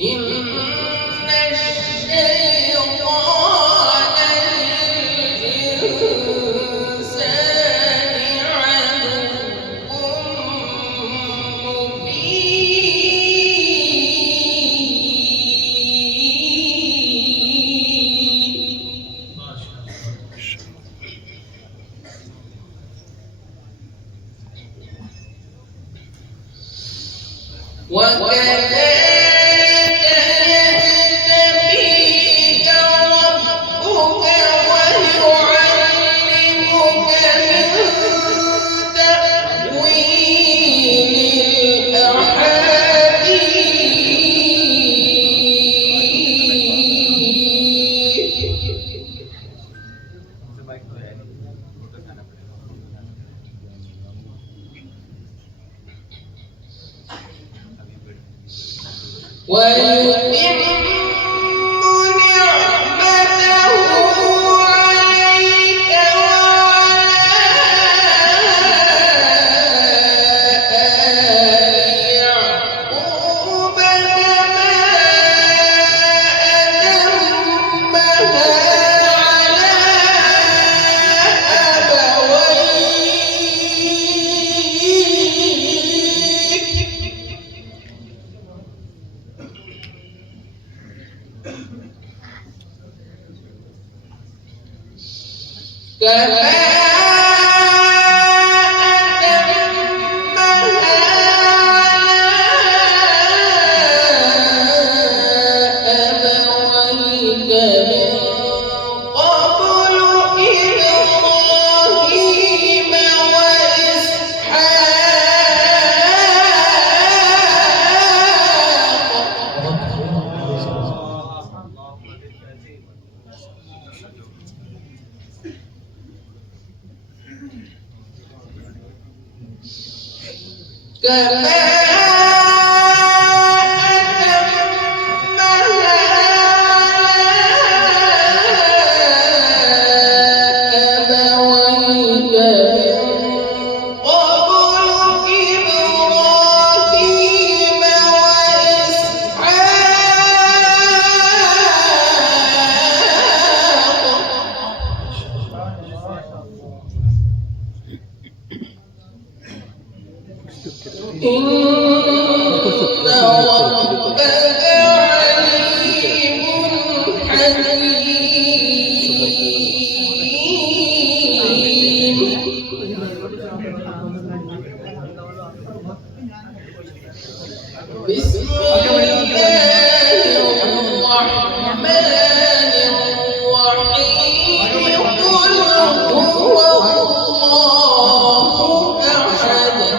إن الشيطان للإنسان عدو مبين وكذلك يجتبيك ربك ويعلمك من تأويل الأحاديث ويتم نعمته عليك وعلى آل يعقوب كما أتمها على أبويك كما أتمها على أبويك من قبل إبراهيم وإسحاق كما أتمها على أبويك من قبل إبراهيم وإسحاق إن ربك عليم حكيم بسم الله الرحمن الرحيم قل هو الله أحد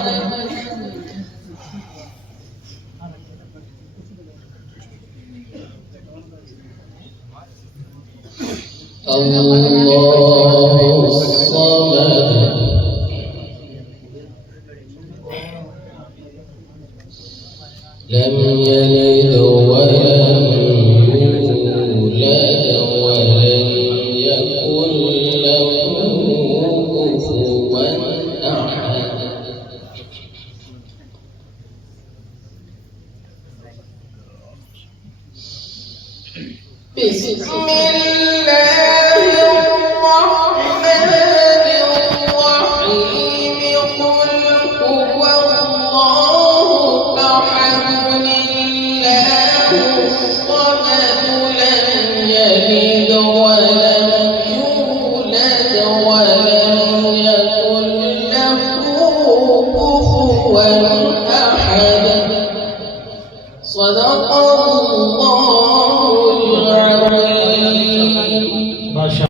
الله الصمد لم يلد ولم يولد ولم يكن له كفوا أحد بسم الله الرحمن الرحيم قل هو الله أحد الله الصمد لم يلد ولم يولد ولم يكن له كفوا أحد صدق الله